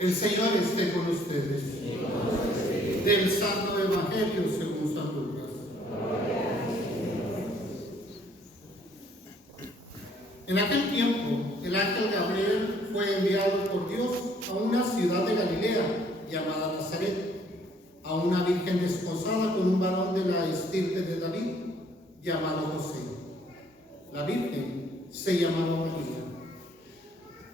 El Señor esté con ustedes. Del Santo Evangelio según San Lucas. En aquel tiempo, el ángel Gabriel fue enviado por Dios a una ciudad de Galilea llamada Nazaret, a una virgen desposada con un varón de la estirpe de David, llamado José. La virgen se llamaba María.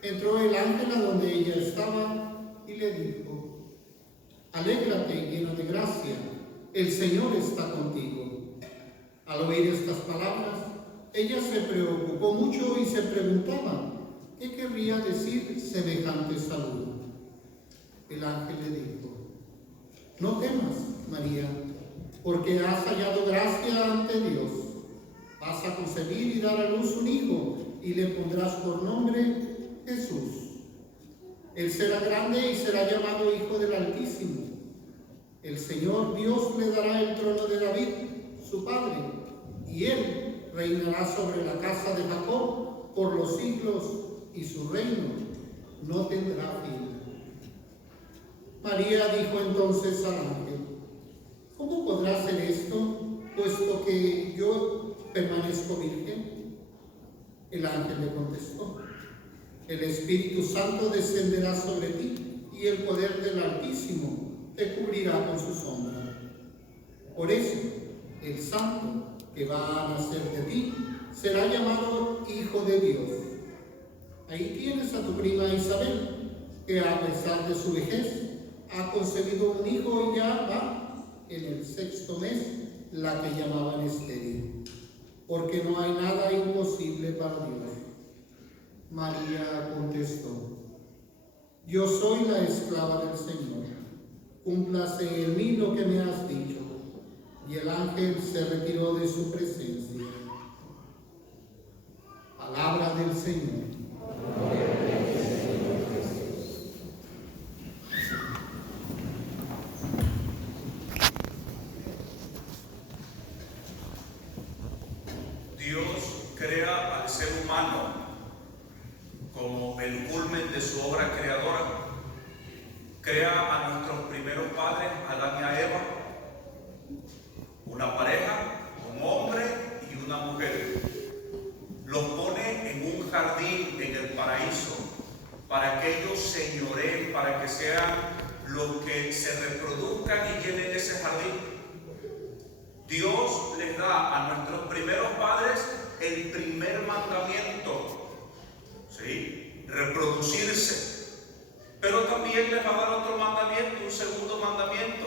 Entró el ángel a donde ella estaba y le dijo: alégrate, llena de gracia, el Señor está contigo. Al oír estas palabras, ella se preocupó mucho y se preguntaba qué querría decir semejante saludo. El ángel le dijo: no temas, María, porque has hallado gracia ante Dios. Vas a concebir y dar a luz un hijo, y le pondrás por nombre Jesús. Él será grande y será llamado Hijo del Altísimo. El Señor Dios le dará el trono de David, su padre, y él reinará sobre la casa de Jacob por los siglos, y su reino no tendrá fin. María dijo entonces al ángel: ¿cómo podrá ser esto, puesto que yo permanezco virgen? El ángel le contestó: el Espíritu Santo descenderá sobre ti, y el poder del Altísimo te cubrirá con su sombra. Por eso, el santo que va a nacer de ti será llamado Hijo de Dios. Ahí tienes a tu prima Isabel, que a pesar de su vejez ha concebido un hijo y ya va en el 6º mes, la que llamaban estéril, porque no hay nada imposible para Dios. María contestó: yo soy la esclava del Señor, cúmplase en mí lo que me has dicho. Y el ángel se retiró de su presencia. Palabra del Señor. Dios crea al ser humano como el culmen de su obra creadora. Crea a nuestros primeros padres, Adán y a Eva, una pareja, un hombre y una mujer. Los pone en un jardín en el paraíso para que ellos señoreen, para que sean los que se reproduzcan y llenen ese jardín. Dios les da a nuestros primeros padres el primer mandamiento, ¿sí? Reproducirse. Pero también les va a dar otro mandamiento, un segundo mandamiento: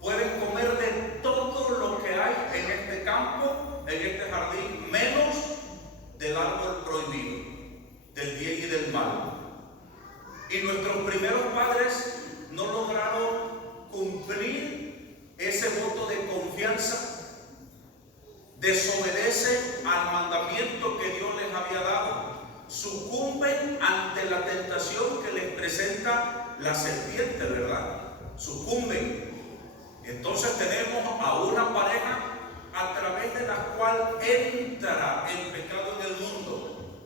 pueden comer de todo lo que hay en este campo, en este jardín, menos del árbol prohibido, del bien y del mal. Y nuestros primeros padres no lograron cumplir ese voto de confianza, desobedecen al mandamiento que Dios les había dado, sucumben ante la tentación que les presenta la serpiente, ¿verdad? Sucumben. Entonces tenemos a una pareja a través de la cual entra el pecado en el mundo.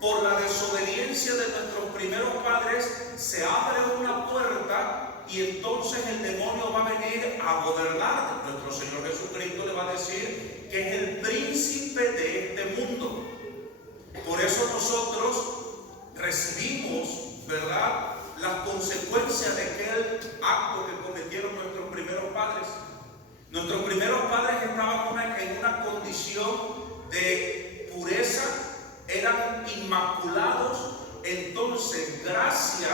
Por la desobediencia de nuestros primeros padres se abre una puerta y entonces el demonio va a venir a gobernar. Nuestro Señor Jesucristo le va a decir que es el príncipe de este mundo. Por eso nosotros recibimos, ¿verdad?, las consecuencias de aquel acto que cometieron nuestros primeros padres. Nuestros primeros padres estaban en una condición de pureza, eran inmaculados. Entonces, gracias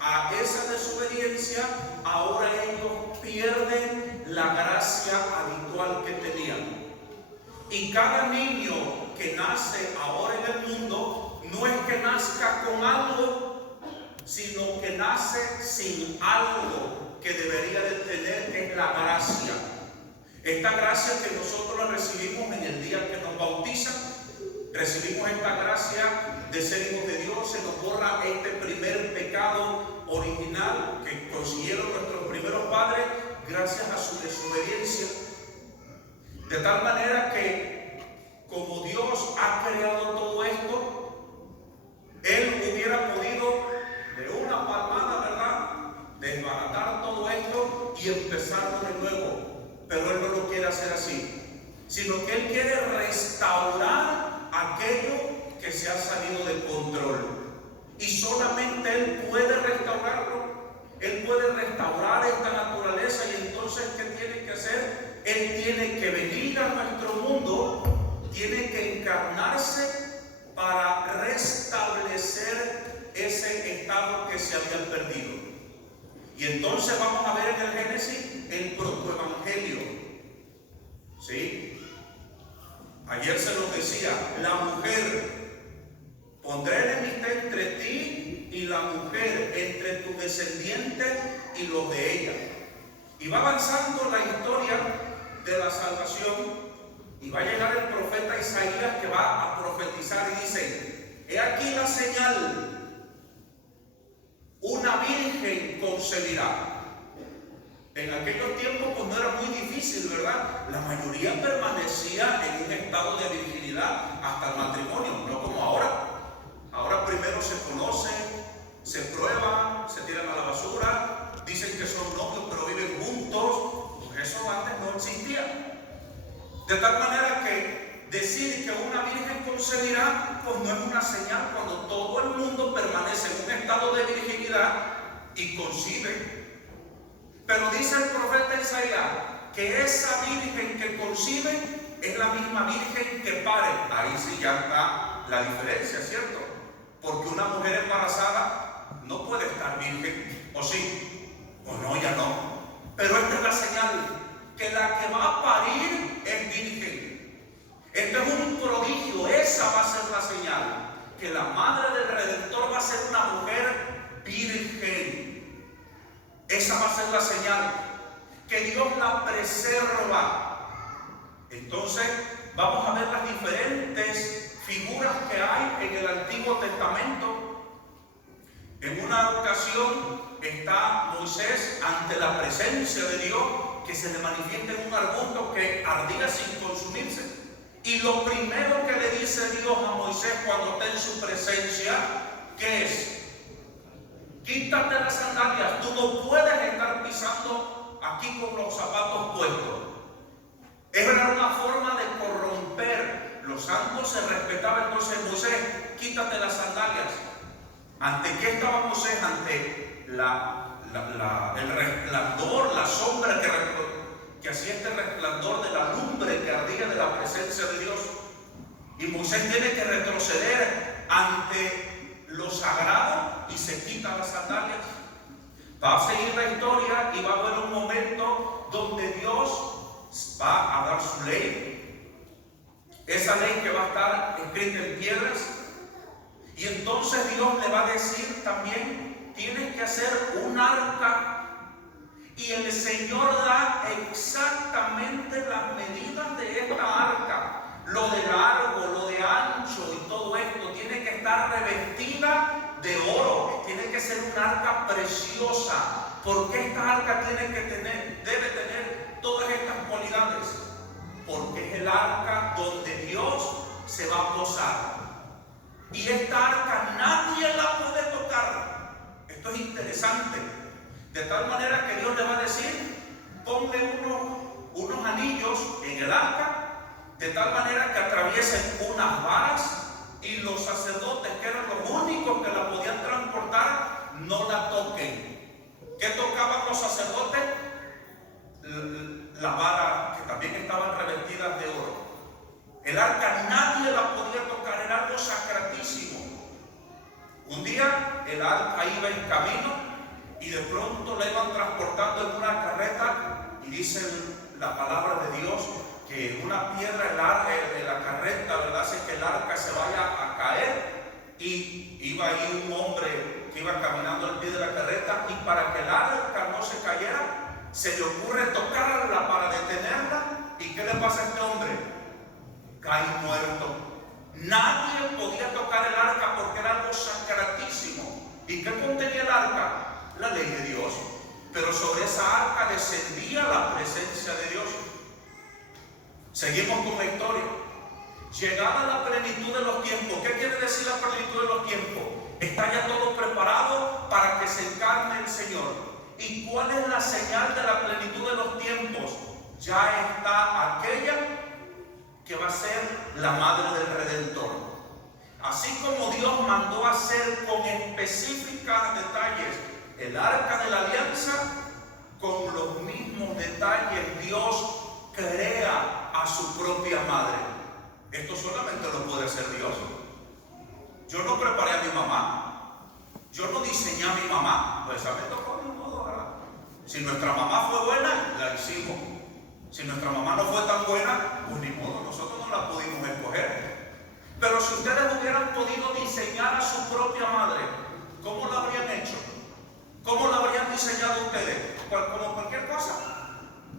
a esa desobediencia, ahora ellos pierden la gracia habitual que tenían. Y cada niño que nace ahora en el mundo no es que nazca con algo, sino que nace sin algo que debería de tener, que es la gracia. Esta gracia que nosotros la recibimos en el día que nos bautizan, recibimos esta gracia de ser hijos de Dios, se nos borra este primer pecado original que consiguieron nuestros primeros padres gracias a su desobediencia. De tal manera que, como Dios ha creado todo esto, Él hubiera podido de una palmada, ¿verdad?, encarnarse para restablecer ese estado que se había perdido. Y entonces vamos a ver en el Génesis el protoevangelio. ¿Sí? Ayer se los decía, la mujer, pondré enemistad entre ti y la mujer, entre tu descendiente y los de ella. Y va avanzando la historia de la salvación, y va a llegar el profeta Isaías, que va a profetizar y dice: he aquí la señal, una virgen concebirá. En aquellos tiempos pues no era muy difícil, ¿verdad? La mayoría permanecía en un estado de virginidad hasta el matrimonio, no como ahora. Ahora primero se conocen, se prueban, se tiran a la basura, dicen que son novios pero viven juntos. Pues eso antes no existía. De tal manera que decir que una virgen concebirá, pues no es una señal cuando todo el mundo permanece en un estado de virginidad y concibe. Pero dice el profeta Isaías que esa virgen que concibe es la misma virgen que pare. Ahí sí ya está la diferencia, ¿cierto? Porque una mujer embarazada no puede estar virgen, ¿o sí? O no, ya no. Pero esta es la señal, que la que va a parir es virgen. Esto es un prodigio, esa va a ser la señal, que la madre del Redentor va a ser una mujer virgen. Esa va a ser la señal, que Dios la preserva. Entonces vamos a ver las diferentes figuras que hay en el Antiguo Testamento. En una ocasión está Moisés ante la presencia de Dios, que se le manifiesta en un arbusto que ardía sin consumirse. Y lo primero que le dice Dios a Moisés cuando está en su presencia, ¿qué es? Quítate las sandalias, tú no puedes estar pisando aquí con los zapatos puestos. Era una forma de corromper. Los santos se respetaban. Entonces Moisés, quítate las sandalias. ¿Ante qué estaba Moisés? Ante el resplandor, la sombra que hacía este resplandor de la lumbre que ardía de la presencia de Dios. Y Moisés tiene que retroceder ante lo sagrado y se quita las sandalias. Va a seguir la historia y va a haber un momento donde Dios va a dar su ley. Esa ley que va a estar escrita en piedras. Y entonces Dios le va a decir también: tienes que hacer un arca. Y el Señor da exactamente las medidas de esta arca. Lo de largo, lo de ancho y todo esto tiene que estar revestida de oro. Tiene que ser un arca preciosa. ¿Por qué esta arca debe tener todas estas cualidades? Porque es el arca donde Dios se va a posar. Y esta arca nadie la puede tocar. Esto es interesante. De tal manera que Dios le va a decir: ponle unos anillos en el arca, de tal manera que atraviesen unas varas, y los sacerdotes, que eran los únicos que la podían transportar, no la toquen. ¿Qué tocaban los sacerdotes? La vara, que también estaban revestidas de oro. El arca nadie la podía tocar, era algo sacratísimo. Un día el arca iba en camino y de pronto la iban transportando en una carreta, y dice la palabra de Dios que una piedra de la carreta, ¿verdad?, hace que el arca se vaya a caer. Y iba ahí un hombre que iba caminando al pie de la carreta, y para que el arca no se cayera, se le ocurre tocarla para detenerla. ¿Y qué le pasa a este hombre? Cae muerto. Nadie podía tocar el arca porque era algo sacratísimo. ¿Y qué contenía el arca? La ley de Dios. Pero sobre esa arca descendía la presencia de Dios. Seguimos con la historia. Llegada la plenitud de los tiempos. ¿Qué quiere decir la plenitud de los tiempos? Está ya todo preparado para que se encarne el Señor. ¿Y cuál es la señal de la plenitud de los tiempos? Ya está aquella que va a ser la madre del Redentor. Así como Dios mandó hacer con específicos detalles el arca de la alianza, con los mismos detalles Dios crea a su propia madre. Esto solamente lo puede hacer Dios. Yo no preparé a mi mamá, yo no diseñé a mi mamá, pues a mí me tocó de modo, ¿verdad? Si nuestra mamá fue buena, la hicimos. Si nuestra mamá no fue tan buena, pues ni modo, nosotros no la pudimos escoger. Pero si ustedes hubieran podido diseñar a su propia madre, ¿cómo la habrían hecho? ¿Cómo la habrían diseñado ustedes? ¿Como cualquier cosa?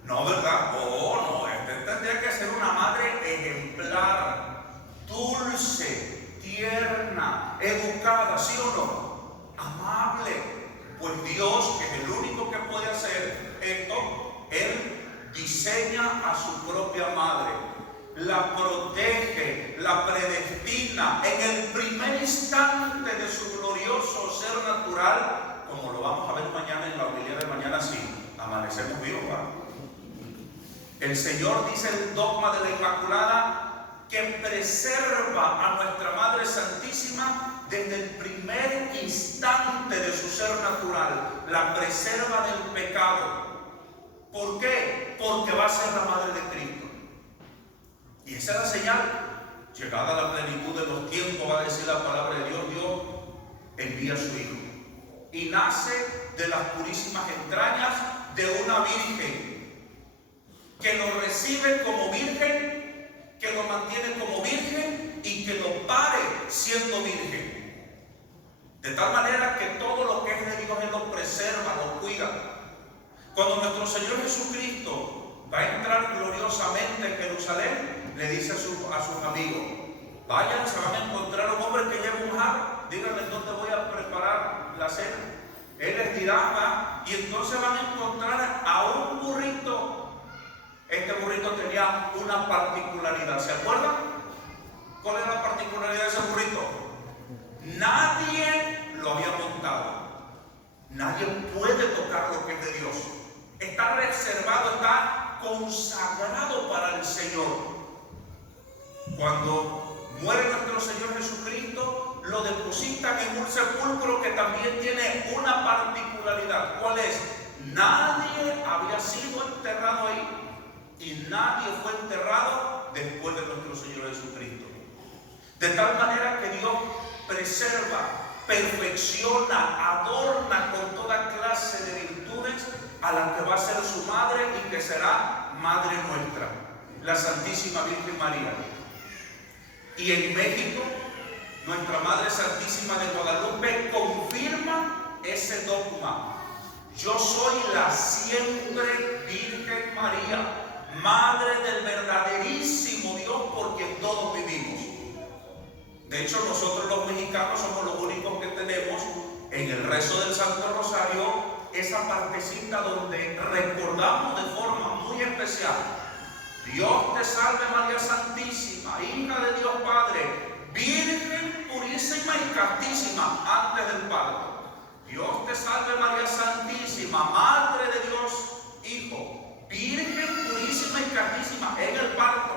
No, ¿verdad? Oh, no, tendría que ser una madre ejemplar, dulce, tierna, educada, ¿sí o no? Amable. Pues Dios, que es el único que puede hacer esto, Él diseña a su propia madre, la protege, la predestina en el primer instante de su glorioso ser natural, como lo vamos a ver mañana en la homilia de mañana, si amanecemos vivos, ¿verdad? El Señor dice el dogma de la Inmaculada que preserva a nuestra Madre Santísima desde el primer instante de su ser natural, la preserva del pecado. ¿Por qué? Porque va a ser la Madre de Cristo. Y esa es la señal. Llegada la plenitud de los tiempos, va a decir la palabra de Dios, Dios envía a su Hijo. Y nace de las purísimas entrañas de una virgen que lo recibe como virgen, que lo mantiene como virgen y que lo pare siendo virgen. De tal manera que todo lo que es de Dios Él lo preserva, lo cuida. Cuando nuestro Señor Jesucristo va a entrar gloriosamente en Jerusalén, le dice a sus amigos: vayan, se van a encontrar un hombre que lleva un jarro, díganle dónde voy a preparar la cena. Él les dirá, y entonces van a encontrar a un burrito. Este burrito tenía una particularidad, ¿se acuerdan? ¿Cuál es la particularidad de ese burrito? Nadie lo había montado. Nadie puede tocar lo que es de Dios. Está reservado, está consagrado para el Señor. Cuando muere nuestro Señor Jesucristo, lo depositan en un sepulcro que también tiene una particularidad. ¿Cuál es? Nadie había sido enterrado ahí. Y nadie fue enterrado después de nuestro Señor Jesucristo. De tal manera que Dios preserva, perfecciona, adorna con toda clase de virtudes a la que va a ser su madre y que será madre nuestra, la Santísima Virgen María. Y en México, nuestra Madre Santísima de Guadalupe confirma ese dogma. Yo soy la siempre Virgen María, Madre del verdaderísimo Dios por quien todos vivimos. De hecho, nosotros los mexicanos somos los únicos que tenemos en el rezo del Santo Rosario esa partecita donde recordamos de forma muy especial: Dios te salve María Santísima, hija de Dios Padre, Virgen purísima y castísima antes del parto. Dios te salve María Santísima, Madre de Dios Hijo, Virgen purísima y castísima en el parto.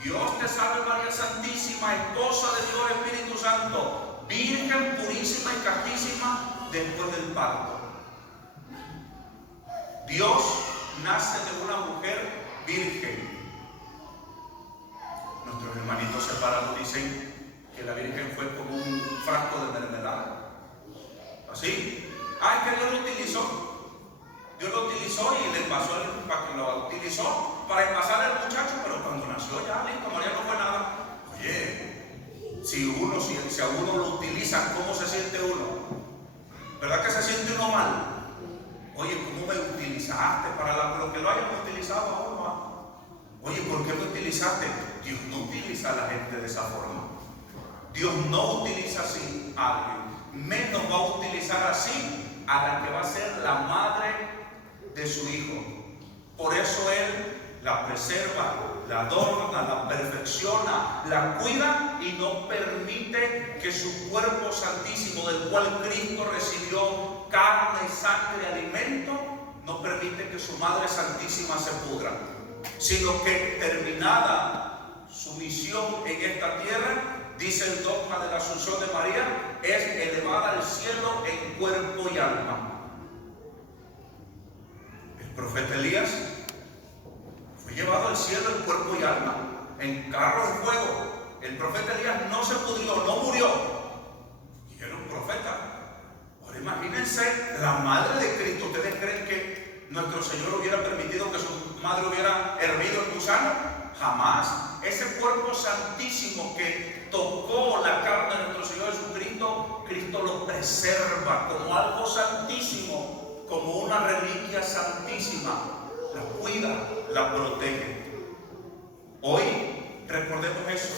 Dios te salve María Santísima, esposa de Dios Espíritu Santo, Virgen purísima y castísima después del parto. Dios nace de una mujer virgen. Nuestros hermanitos separados dicen que la Virgen fue como un frasco de mermelada. ¿Así? Es que Dios lo utilizó. Dios lo utilizó y le pasó lo utilizó para envasar al muchacho, pero cuando nació ya listo, María no fue nada. Oye, si a uno lo utilizan, ¿cómo se siente uno? ¿Verdad que se siente uno mal? Oye, ¿cómo me utilizaste para lo que lo hayan utilizado a uno? Oye, ¿por qué me utilizaste? Dios no utiliza a la gente de esa forma. Dios no utiliza así a alguien. Menos va a utilizar así a la que va a ser la madre de su Hijo. Por eso Él la preserva, la adorna, la perfecciona, la cuida y no permite que su cuerpo santísimo, del cual Cristo recibió carne, sangre, alimento, no permite que su Madre Santísima se pudra, sino que terminada su misión en esta tierra, dice el dogma de la Asunción de María, es elevada al cielo en cuerpo y alma. El profeta Elías fue llevado al cielo en cuerpo y alma. en carros de fuego. El profeta Elías no se pudrió, no murió. Y era un profeta. Ahora imagínense la madre de Cristo. ¿Ustedes creen que nuestro Señor hubiera permitido que su madre hubiera hervido el gusano? Jamás. Ese cuerpo santísimo que tocó la carne de nuestro Señor Jesucristo, Cristo lo preserva como algo santísimo, como una reliquia santísima. La cuida, la protege. Hoy recordemos eso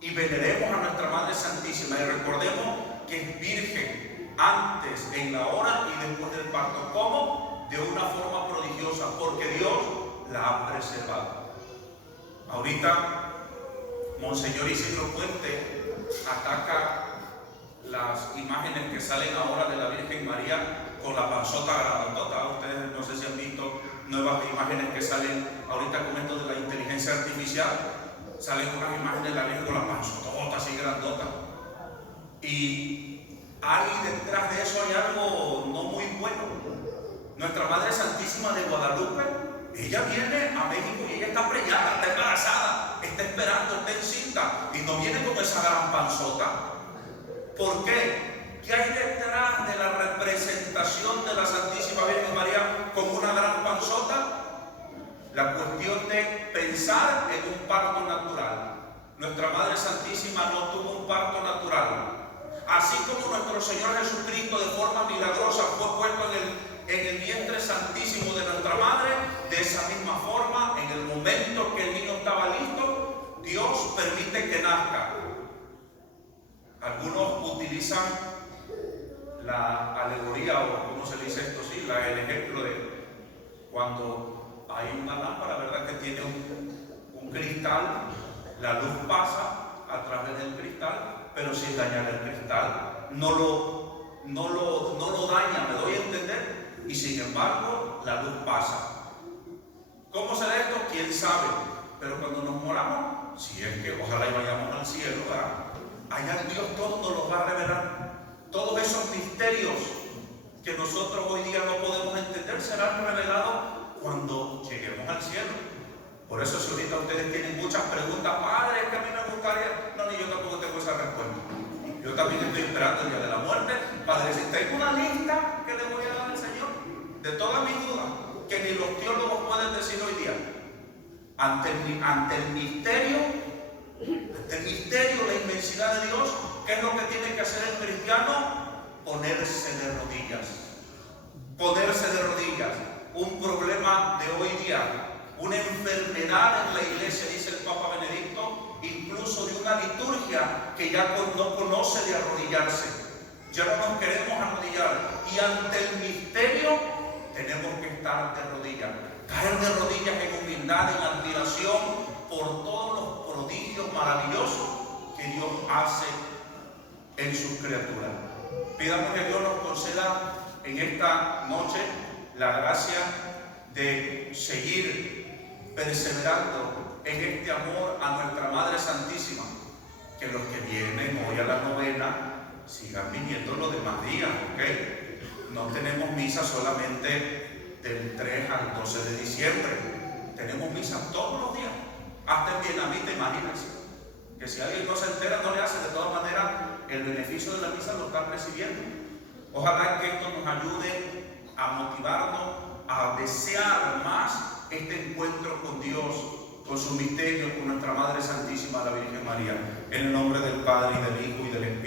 y veneremos a nuestra Madre Santísima y recordemos que es virgen antes, en la hora y después del parto. ¿Cómo? De una forma prodigiosa, porque Dios la ha preservado. Ahorita Monseñor Isidro Puente ataca las imágenes que salen ahora de la Virgen María con la panzota grandotota. Ustedes no sé si han visto nuevas imágenes que salen ahorita con esto de la inteligencia artificial. Salen unas imágenes de la Virgen con la panzota así grandota. Y hay detrás de eso hay algo no muy bueno. Nuestra Madre Santísima de Guadalupe, ella viene a México y ella está preñada, está embarazada, está esperando, está encinta y no viene con esa gran panzota. ¿Por qué? ¿Qué hay detrás de la representación de la Santísima Virgen María con una gran panzota? La cuestión de pensar en un parto natural. Nuestra Madre Santísima no tuvo un parto natural. Así como nuestro Señor Jesucristo de forma milagrosa fue puesto en el vientre santísimo de nuestra Madre, de esa misma forma, en el momento que el niño estaba listo, Dios permite que nazca. Algunos utilizan la alegoría, o como se dice esto, sí, el ejemplo de cuando hay una lámpara, ¿verdad?, que tiene un cristal, la luz pasa a través del cristal, pero sin dañar el cristal, no lo daña, me doy a entender, y sin embargo la luz pasa. ¿Cómo será esto? ¿Quién sabe? Pero cuando nos moramos, si es que ojalá y vayamos al cielo, ¿verdad?, allá Dios todo nos lo va a revelar. Todos esos misterios que nosotros hoy día no podemos entender serán revelados cuando lleguemos al cielo. Por eso si ahorita ustedes tienen muchas preguntas, padre, es que a mí me gustaría, no, ni yo tampoco tengo esa respuesta. Yo también estoy esperando el día de la muerte para decir, tengo una lista que le voy a dar al Señor de todas mis dudas, que ni los teólogos pueden decir hoy día. Ante el misterio, la inmensidad de Dios, ¿qué es lo que tiene que hacer el cristiano? Ponerse de rodillas. Ponerse de rodillas. Un problema de hoy día, una enfermedad en la iglesia, dice el Papa Benedicto, incluso de una liturgia que ya no conoce de arrodillarse. Ya no nos queremos arrodillar. Y ante el misterio tenemos que estar de rodillas. Caer de rodillas en humildad, en admiración por todos los prodigios maravillosos que Dios hace en sus criaturas. Pidamos que Dios nos conceda en esta noche la gracia de seguir perseverando en este amor a nuestra Madre Santísima. Que los que vienen hoy a la novena sigan viniendo los demás días, ¿ok? No tenemos misa solamente del 3 al 12 de diciembre. Tenemos misa todos los días. Hasta en Vietnamita, imagínense. Que si alguien no se entera, no le hace. De todas maneras, el beneficio de la misa lo están recibiendo. Ojalá que esto nos ayude a motivarnos, a desear más este encuentro con Dios, con su misterio, con nuestra Madre Santísima, la Virgen María. En el nombre del Padre, y del Hijo, y del Espíritu.